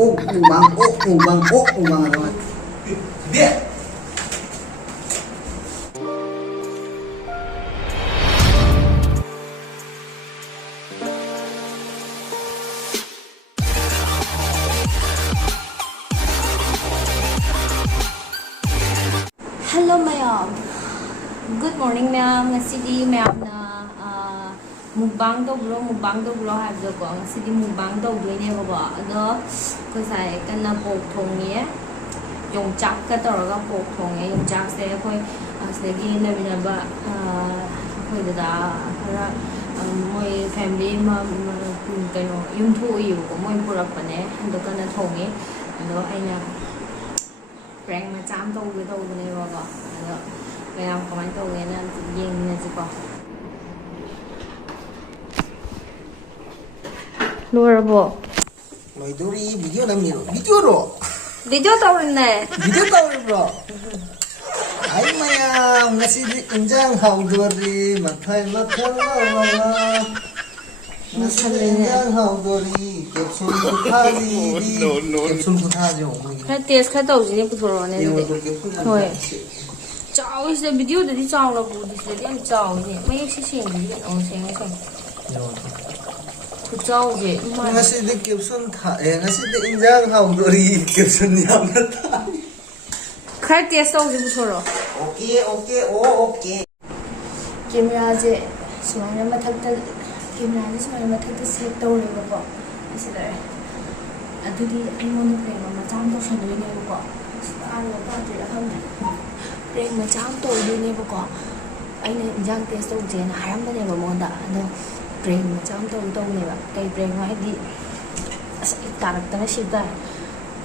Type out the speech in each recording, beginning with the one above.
mukbang teman. Dia. Hello ma'am. Good morning ma'am. Ngasi ma'am na mukbang do bro have the ko. Ngasi mukbang do ne ba. Ado ko sai kana pok thong ye. Yung chak ka to ga pok thong ye. Yung chak se ko asegi na bina ba ko da ra moi family ma kano yung thu yu ko moi purak pa ne. Ando kana thong ye. Ado ai na prank mà chám tôi với tôi này vào đó vậy làm có anh tôi nên tự nhiên nên chỉ có luôn rồi bộ Noi duri video na miro. Video tao lên nè Video tao bro. Ay maya ngasi injang how duri mathai la. Injang how duri capsule kuthaji. Capsule kuthaji ho. khai test khai tàu gì nên bút rồi này thôi cháu sẽ video để đi cháu là bút thì sẽ đi cháu gì mấy cái chuyện gì ông xem cái xem cháu gì mà ngasi de capsule tha ngasi de injang how duri capsule yam na tha. khai test tàu gì bút rồi Okay. camera gì sumai mà thắc thắc camera gì sumai mà thắc thắc set tàu rồi bộ cái đấy अदुदी अइमोन प्रेम मचाम तो सनोइने बको आरो पादि अहम प्रेम मचाम तो इने बको अइने इंजांग test तो जेना हारम बने बमोंदा अदो प्रेम मचाम तो नेबा कई प्रेम हाइदि अस तारक्तना सिदा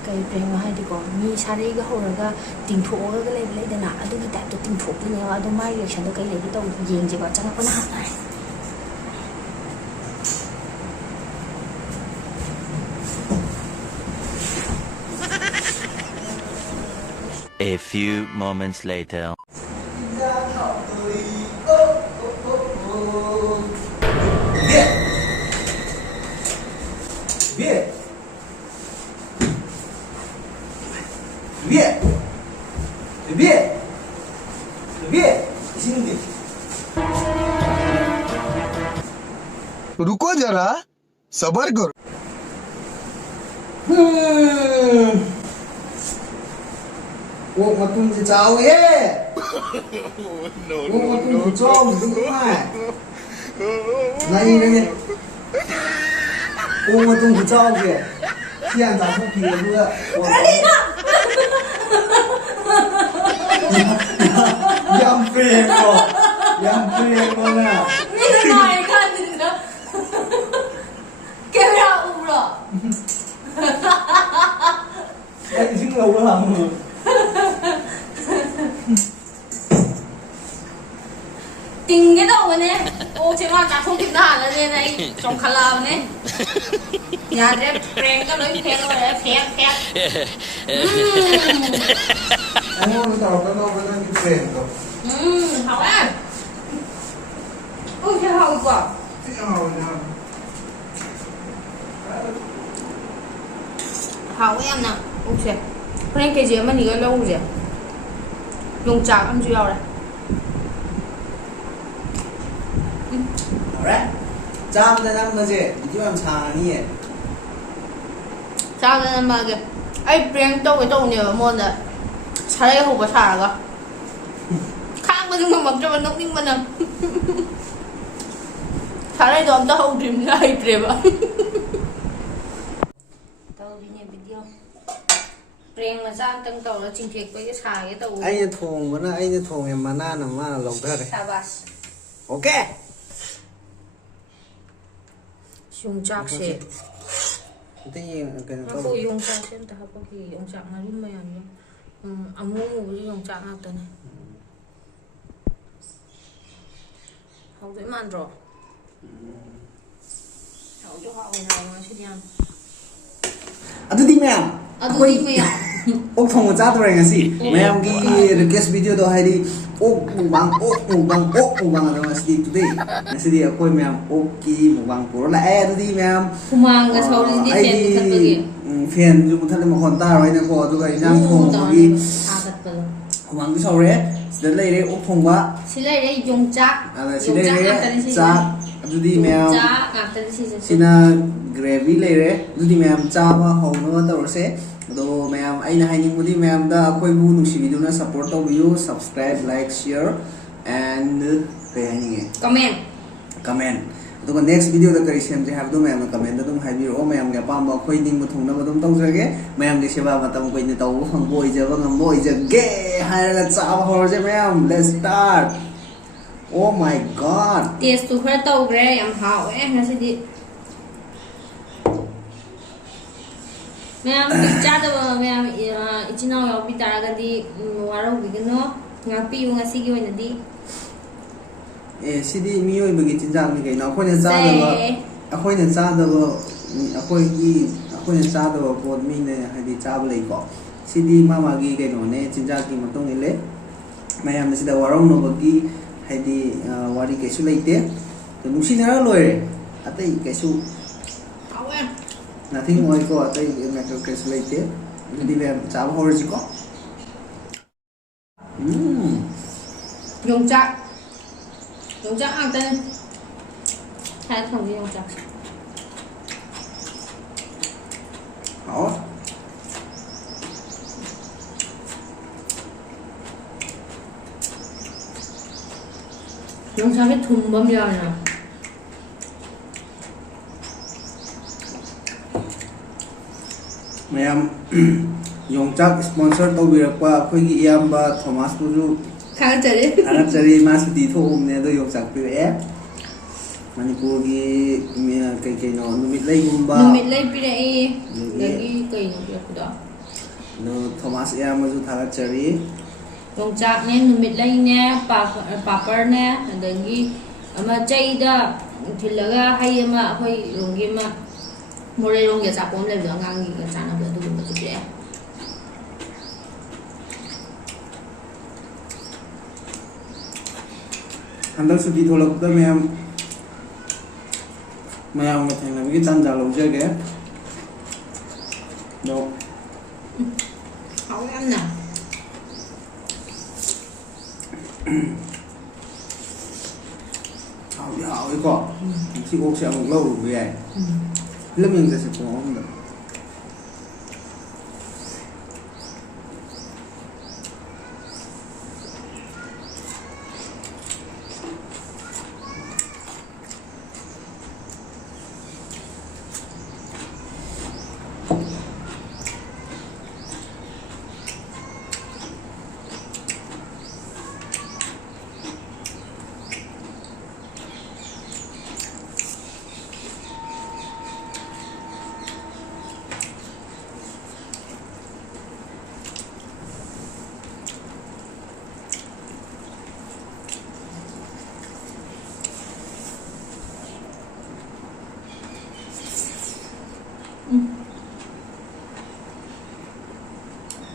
कई प्रेम हाइदि को मी सारेगा होरगा तिंथोगा लेदना अदुगी टाइप तो तिंथोकिनेवा अदो माइ रिएक्शन तो कई लेबि तो येंजेबा चंगपना हाना A few moments later. रुको जरा सबर करो Ủa mà tung gì cháu ấy. Ủa mà tung gì cho mình tung không phải. Này này. Ủa mà tung gì cho kìa. Thiên cháu không kìa nữa. Yam phê rồi nè. Mày nói con gì đó kêu ra u rồi Anh chứng lâu lắm rồi. tình cái đầu này ô chị mà chắc không kịp nào là này này trong khăn lao này nhà đẹp prank cái lối prank rồi đấy prank Anh muốn tao cái nó vẫn đang đi phê rồi. học á ôi cái học quá Thế nào nhá. học em nào ok prank cái gì mà nhìn cái lâu gì dùng chảo ăn chưa đây Alright. Cham na nam maje. Video am chani. chào các anh kìa ai prank đâu cái đâu nhiều môn đấy 차라리 호가 살아가 khang có nhưng mà mặc cho mình nóng nhưng mà nè 차라리 너 đâu dream lại dream à tao đi nhìn video prank mà sang tăng tàu nó chinh thiệt với cái xài cái tàu Anh thùng bữa nay anh thùng em mà na nằm mà lồng ra đấy. sabas Ok. yung jack sẽ Thế gì cái nó phụ yung jack sẽ ta học cái yung jack nó đi mày ăn ăn ngu với yung jack học này học dễ màn rồi học cho họ nào mà sẽ đi ăn À tôi đi mẹ. à tôi đi mày à ꯑꯣꯛ ꯊꯣꯡꯕ ꯆꯥꯗꯣꯔꯦ ꯉꯁꯤ ꯃꯌꯥꯝꯒꯤ request ꯚꯤꯗꯤꯑꯣꯗꯣ ꯍꯥꯏꯗꯤ ꯑꯣꯛ mukbang ꯑꯗꯣ ꯉꯁꯤꯗꯤ ꯉꯁꯤꯗꯤ ꯑꯩꯈꯣꯏ ꯃꯌꯥꯝ ꯑꯣꯛꯀꯤ ꯃꯨꯛꯕꯥꯡ ꯄꯨꯔ ꯂꯥꯛꯑꯦ ꯑꯗꯨꯗꯤ ꯃꯌꯥꯝ ꯍꯨꯃꯥꯡꯒ ꯁꯧꯔꯤꯁꯤꯗꯤ ꯐꯦꯟ ꯃꯨꯊꯠꯄꯒꯤ ꯐꯦꯟꯁꯨ ꯃꯨꯊꯠꯂꯦ ꯃꯈꯣꯟ ꯇꯥꯔꯣꯏꯅꯀꯣ ꯑꯗꯨꯒ ꯏꯟꯖꯥꯡ ꯊꯣꯡꯕꯒꯤ ꯁꯥꯒꯠꯄꯗꯣ ꯍꯨꯃꯥꯡꯁꯨ ꯁꯧꯔꯦ ꯁꯤꯗ ꯂꯩꯔꯦ ꯑꯣꯛ ꯊꯣꯡꯕ ꯁꯤ ꯂꯩꯔꯦ ꯌꯣꯡꯆꯥꯛ ꯑꯗ ꯁꯤ ꯂꯩꯔꯦ ꯆꯥꯛ ꯑꯗꯨꯗꯤ ꯃꯌꯥꯝ ꯌꯣꯡꯆꯥꯛ ꯉꯥꯛꯇꯅꯤ ꯁꯤꯁꯦ ꯁꯤꯅ ꯒ꯭ꯔꯦꯚꯤ ꯂꯩꯔꯦ ꯑꯗꯨꯗꯤ ꯃꯌꯥꯝ ꯆꯥꯕ ꯍꯧꯅꯕ ꯇꯧꯔꯁꯦ ꯑꯗꯣ ꯃꯌꯥꯝ ꯑꯩꯅ ꯍꯥꯏꯅꯤꯡꯕꯗꯤ ꯃꯌꯥꯝꯗ ꯑꯩꯈꯣꯏꯕꯨ ꯅꯨꯡꯁꯤꯕꯤꯗꯨꯅ ꯁꯞꯄꯣꯔꯠ ꯇꯧꯕꯤꯌꯨ ꯁꯕꯁꯀ꯭ꯔꯥꯏꯕ ꯂꯥꯏꯛ ꯁꯤꯌꯔ ꯑꯦꯟ ꯀꯩ ꯍꯥꯏꯅꯤꯡꯉꯦ ꯀꯃꯦꯟ ꯑꯗꯨꯒ ꯅꯦꯛꯁ ꯚꯤꯗꯤꯑꯣꯗ ꯀꯔꯤ ꯁꯦꯝꯁꯦ ꯍꯥꯏꯕꯗꯣ ꯃꯌꯥꯝꯅ ꯀꯃꯦꯟꯗ ꯑꯗꯨꯝ ꯍꯥꯏꯕꯤꯔꯛꯑꯣ ꯃꯌꯥꯝꯒꯤ ꯑꯄꯥꯝꯕ ꯑꯩꯈꯣꯏ ꯅꯤꯡꯕ ꯊꯨꯡꯅꯕ ꯑꯗꯨꯝ ꯇꯧꯖꯔꯒꯦ ꯃꯌꯥꯝꯒꯤ ꯁꯦꯕꯥ ꯃꯇꯝ ꯀꯨꯏꯅ ꯇꯧꯕ ꯐꯪꯕ ꯑꯣꯏꯖꯕ ꯉꯝꯕ ꯑꯣꯏꯖꯒꯦ ꯍꯥꯏꯔꯒ ꯆꯥꯕ ꯍꯧꯔꯁꯦ ꯃꯌꯥꯝ ꯂꯦꯠꯁ ꯁ꯭ꯇꯥꯔꯠ ꯑꯣ ꯃꯥꯏ ꯒॉड ꯇꯦꯁꯇꯨ ꯈꯔ ꯇꯧꯈ꯭ꯔꯦ ꯌꯥꯝ ꯍꯥꯎꯋꯦ ꯉꯁꯤꯗꯤ ꯃꯌꯥꯝ ꯆꯥꯗꯕ ꯃꯌꯥꯝ ꯏꯆꯤꯟ ꯏꯅꯥꯎ ꯌꯥꯎꯕꯤ ꯇꯥꯔꯒꯗꯤ ꯋꯥꯔꯧꯕꯤꯒꯅꯣ ꯉꯥꯛꯄꯤꯌꯨ ꯉꯁꯤꯒꯤ ꯑꯣꯏꯅꯗꯤ ꯁꯤꯗꯤ ꯃꯤꯑꯣꯏꯕꯒꯤ ꯆꯤꯟꯖꯥꯛꯅꯤ ꯀꯩꯅꯣ ꯑꯩꯈꯣꯏꯅ ꯆꯥꯗꯕ ꯄꯣꯠ ꯃꯤꯅ ꯍꯥꯏꯗꯤ ꯆꯥꯕ ꯂꯩꯀꯣ ꯁꯤꯗꯤ ꯃꯥꯒꯤ ꯀꯩꯅꯣꯅꯦ ꯆꯤꯟꯖꯥꯛꯀꯤ ꯃꯇꯨꯡ ꯏꯜꯂꯦ ꯃꯌꯥꯝꯅ ꯁꯤꯗ ꯋꯥꯔꯧꯅꯕꯒꯤ ꯍꯥꯏꯗꯤ ꯋꯥꯔꯤ ꯀꯩꯁꯨ ꯂꯩꯇꯦ ꯅꯨꯡꯁꯤꯅꯔ ꯂꯣꯏꯔꯦ ꯑꯇꯩ ꯀꯩꯁꯨ ꯅꯊꯤꯡ ꯑꯣꯏꯀꯣ ꯑꯇꯩ ꯃꯦꯇꯔ ꯀꯩꯁꯨ ꯂꯩꯇꯦ ꯑꯗꯨꯗꯤ ꯃꯌꯥꯝ ꯆꯥꯕ ꯍꯧꯔꯁꯤꯀꯣ ꯌꯣꯡꯆꯥꯛ ꯉꯥꯛꯇꯅꯤ ꯁꯥꯏ ꯊꯝꯒꯦ ꯌꯣꯡꯆꯥꯛ ꯍꯥꯎ ꯌꯣꯡꯆꯥꯛꯁꯦ ꯊꯨꯝꯕ ꯑꯃ ꯌꯥꯎꯋꯦꯅ ꯃꯌꯥꯝ ꯌꯣꯡꯆꯥꯛ ꯁ꯭ꯄꯣꯟꯁꯔ ꯇꯧꯕꯤꯔꯛꯄ ꯑꯩꯈꯣꯏꯒꯤ ꯏꯌꯥꯝꯕ ꯊꯣꯃꯥꯁꯄꯨꯁꯨ ꯊꯥꯒꯠꯆꯔꯤ ꯃꯥ ꯁꯨꯇꯤ ꯊꯣꯛꯎꯕꯅꯦ ꯑꯗꯣ ꯌꯣꯡꯆꯥꯛ ꯄꯤꯔꯛꯑꯦ ꯃꯅꯤꯄꯨꯔꯒꯤ ꯀꯩꯅꯣ ꯅꯨꯃꯤꯠꯂꯩꯒꯨꯝꯕ ꯅꯨꯃꯤꯠꯂꯩ ꯄꯤꯔꯛꯏ ꯑꯗꯒꯤ ꯀꯩꯅꯣ ꯄꯤꯔꯛꯄꯗꯣ ꯑꯗꯣ ꯊꯣꯃꯥꯁ ꯏꯌꯥꯝꯕꯁꯨ ꯊꯥꯒꯠꯆꯔꯤ ꯌꯣꯡꯆꯥꯛꯅꯦ ꯅꯨꯃꯤꯠꯂꯩꯅꯦ ꯄꯥꯄꯔꯅꯦ ꯑꯗꯒꯤ ꯑꯃ ꯆꯩꯗ ꯊꯤꯜꯂꯒ ꯍꯩ ꯑꯃ ꯑꯩꯈꯣꯏꯔꯣꯝꯒꯤ ꯑꯃ ꯃꯣꯔꯦꯔꯣꯝꯒꯤ ꯑꯆꯥꯄꯣꯠ ꯑꯃ ꯂꯩꯕꯗꯣ ꯑꯉꯥꯡꯒꯤꯒ ꯆꯥꯅꯕꯗꯣ ꯑꯗꯨꯒꯨꯝꯕꯁꯨ ꯄꯤꯔꯛꯑꯦ ꯍꯟꯗꯛ ꯁꯨꯇꯤ ꯊꯣꯛꯂꯛꯄꯗ ꯃꯌꯥꯝꯒ ꯊꯦꯡꯅꯕꯒꯤ ꯇꯥꯟꯖꯥ ꯂꯧꯖꯒꯦ ꯑꯗꯣ ꯍꯥꯎꯋꯦ ꯌꯥꯝꯅ ꯍꯥꯎꯋꯤꯀꯣ ꯁꯤ ꯑꯣꯛꯁꯦ ꯑꯃꯨꯛ ꯂꯧꯔꯨꯕ ꯌꯥꯏ ꯐꯤꯂꯝ ꯌꯦꯡꯖꯁꯦ ꯄꯨꯡ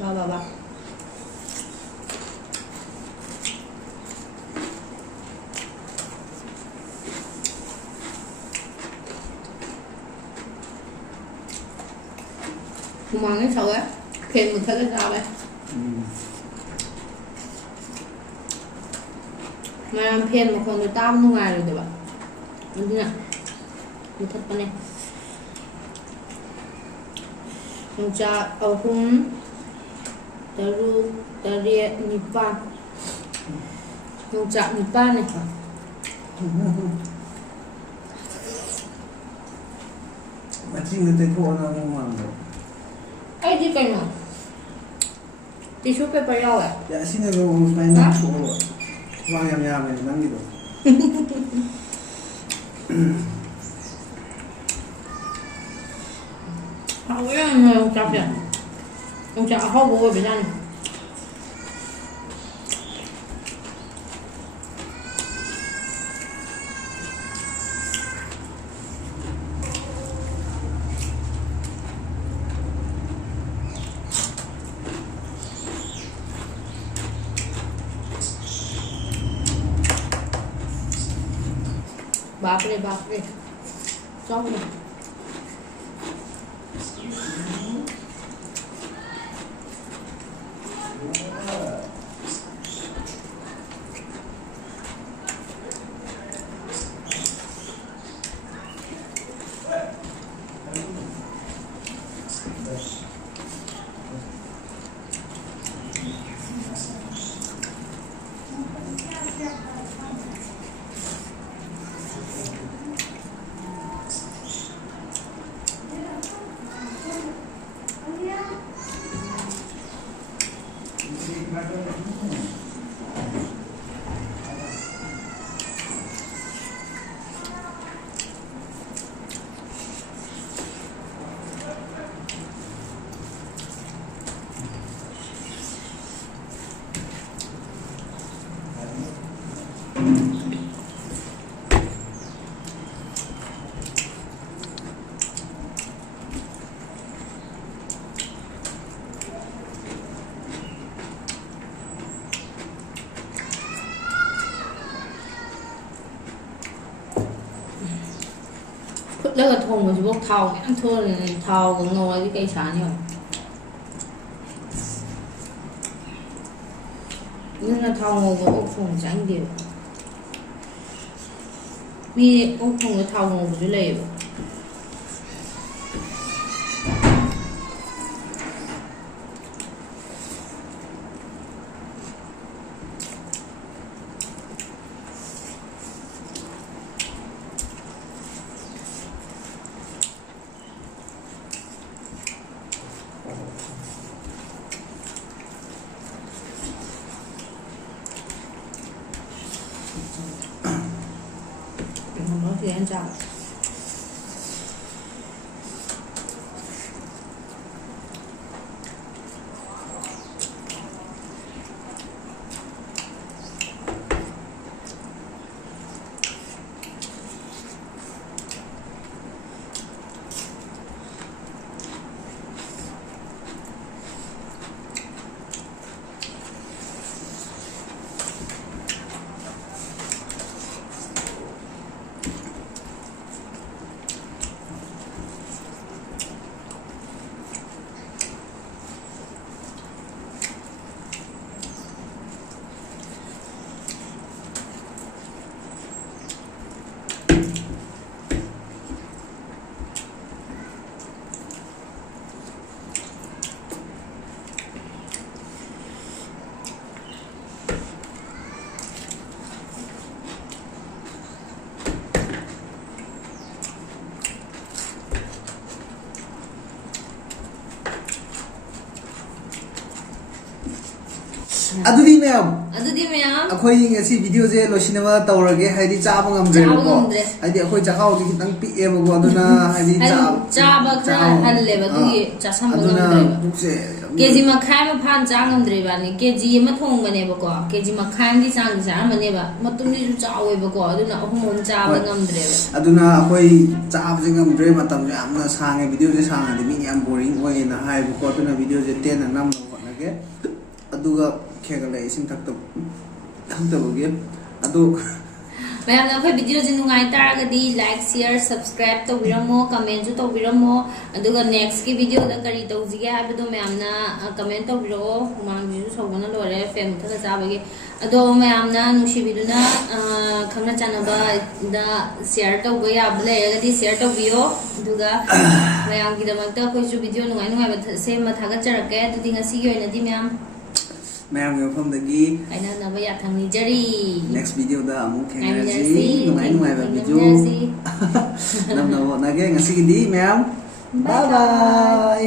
3ꯗ 봐. 구멍이 저거야? 배 못하게 나와요. ꯃꯌꯥꯝ ꯐꯦꯟ ꯃꯈꯣꯟꯗꯣ ꯇꯥꯕ ꯅꯨꯡꯉꯥꯏꯔꯣꯏꯗꯕ ꯑꯗꯨꯅ ꯃꯨꯊꯠꯄꯅꯦ ꯌꯣꯡꯆꯥꯛ 3 4 7 9 ꯌꯣꯡꯆꯥꯛ 9ꯅꯦ ꯃꯆꯤꯡꯗ ꯇꯩꯊꯣꯛꯑꯣ ꯅꯪ ꯃꯃꯥꯡꯗꯣ ꯑꯩꯗꯤ ꯀꯩꯅꯣ ꯇꯤꯁꯨ ꯄꯦꯄꯔ ꯌꯥꯎꯋꯦ ꯑꯁꯤꯅꯒ ꯁꯨꯃꯥꯏꯅ ꯊꯣꯛꯑꯣ ꯋꯥ ꯌꯥꯝ ꯌꯥꯝꯃꯦ ꯅꯪꯒꯤꯗꯣ 하고요, 용짝이야. 용짝 하고 왜냐니? बापरे बापरे चौकแล้วก็ทงมันจะพวกเทาแค่ทั่วเลยเทากับงอที่ไก่ช้าเนี่ยนี่นะเทางอกับอกทงจังเดียวมีอกทงกับเทางออยู่เลยnó thì ăn chậm ꯑꯗꯨꯗꯤ ꯃꯌꯥꯝ mẹ ꯑꯩꯈꯣꯏ ꯉꯁꯤ ꯚꯤꯗꯤꯑꯣꯁꯦ ꯂꯣꯏꯁꯤꯟꯅꯕ ꯇꯧꯔꯒꯦ ꯍꯥꯏꯗꯤ ꯆꯥꯕ ꯉꯝꯗ꯭ꯔꯦꯕꯀꯣ ꯍꯥꯏꯗꯤ ꯑꯩꯈꯣꯏ ꯆꯥꯛꯈꯥꯎꯁꯦ ꯈꯤꯇꯪ ꯄꯤꯛꯑꯦꯕꯀꯣ ꯑꯗꯨꯅ ꯍꯥꯏꯗꯤ चाबा खरा हल्लेबा दुगी चासम ꯑꯗꯨꯅ ngam ꯄꯨꯛꯁꯦ केजी मखाय मा फान चा ngam केजी अमा थोंगबनेबको केजी मखाय दी चांग चारमनेबा मतुमनि जु चावेबको अदुना अहुम चाबा ngam ꯑꯗꯨꯅ ꯑꯩꯈꯣꯏ ꯆꯥꯕꯁꯦ ꯉꯝꯗ꯭ꯔꯦ ꯃꯇꯝꯁꯦ ꯌꯥꯝꯅ ꯁꯥꯡꯉꯦ ꯚꯤꯗꯤꯑꯣꯁꯦ ꯁꯥꯡꯉꯗꯤ ꯃꯤ ꯌꯥꯝ ꯕꯣꯔꯤꯡ ꯑꯣꯏꯌꯦꯅ ꯍꯥꯏꯕꯀꯣ ꯑꯗꯨꯅ ꯚꯤꯗꯤꯑꯣꯁꯦ ꯇꯦꯟꯅ ꯅꯝꯅꯕ ꯍꯣꯠꯅꯒꯦ ꯑꯗꯨꯒ ꯈꯦꯒꯠꯂꯛꯑꯦ ꯏꯁꯤꯡ ꯊꯛꯇꯕꯒꯤ ꯑꯗꯨ ꯃꯌꯥꯝꯅ ꯑꯩꯈꯣꯏ ꯚꯤꯗꯤꯑꯣꯁꯦ ꯅꯨꯡꯉꯥꯏ ꯇꯥꯔꯒꯗꯤ ꯂꯥꯏꯛ ꯁꯤꯌꯔ ꯁꯕꯁꯀ꯭ꯔꯥꯏꯕ ꯇꯧꯕꯤꯔꯝꯃꯣ ꯀꯃꯦꯟꯁꯨ ꯇꯧꯕꯤꯔꯝꯃꯣ ꯑꯗꯨꯒ ꯅꯦꯛꯁꯀꯤ ꯚꯤꯗꯤꯑꯣꯗ ꯀꯔꯤ ꯇꯧꯁꯤꯒꯦ ꯍꯥꯏꯕꯗꯣ ꯃꯌꯥꯝꯅ ꯀꯃꯦꯟ ꯇꯧꯕꯤꯔꯛꯑꯣ ꯍꯨꯃꯥꯡꯁꯤꯁꯨ ꯁꯧꯕꯅ ꯂꯣꯏꯔꯦ ꯐꯦꯟ ꯃꯨꯊꯠꯂ ꯆꯥꯕꯒꯤ ꯑꯗꯣ ꯃꯌꯥꯝꯅ ꯅꯨꯡꯁꯤꯕꯤꯗꯨꯅ ꯈꯪꯅ ꯆꯥꯟꯅꯕꯗ ꯁꯤꯌꯔ ꯇꯧꯕ ꯌꯥꯕ ꯂꯩꯔꯒꯗꯤ ꯁꯤꯌꯔ ꯇꯧꯕꯤꯌꯣ ꯑꯗꯨꯒ ꯃꯌꯥꯝꯒꯤꯗꯃꯛꯇ ꯑꯩꯈꯣꯏꯁꯨ ꯚꯤꯗꯤꯑꯣ ꯅꯨꯡꯉꯥꯏꯕ ꯁꯦꯝꯕ ꯊꯥꯒꯠꯆꯔꯛꯀꯦ ꯑꯗꯨꯗꯤ ꯉꯁꯤꯒꯤ ꯑꯣꯏꯅꯗꯤ ꯃꯌꯥꯝꯒꯤ ꯃꯐꯝꯗꯒꯤ ꯍꯥꯏꯅꯅꯕ ꯌꯥꯊꯪ ꯅꯤꯖꯔꯤ ꯅꯦꯛꯁ ꯚꯤꯗꯤꯑꯣꯗ ꯑꯃꯨꯛ ꯊꯦꯡꯅꯔꯁꯤ ꯅꯨꯡꯉꯥꯏꯕ ꯚꯤꯗꯤꯑꯣ ꯅꯝꯅꯕ ꯍꯣꯠꯅꯒꯦ ꯉꯁꯤꯒꯤꯗꯤ ꯃꯌꯥꯝ ꯕꯥꯏ ꯕꯥꯏ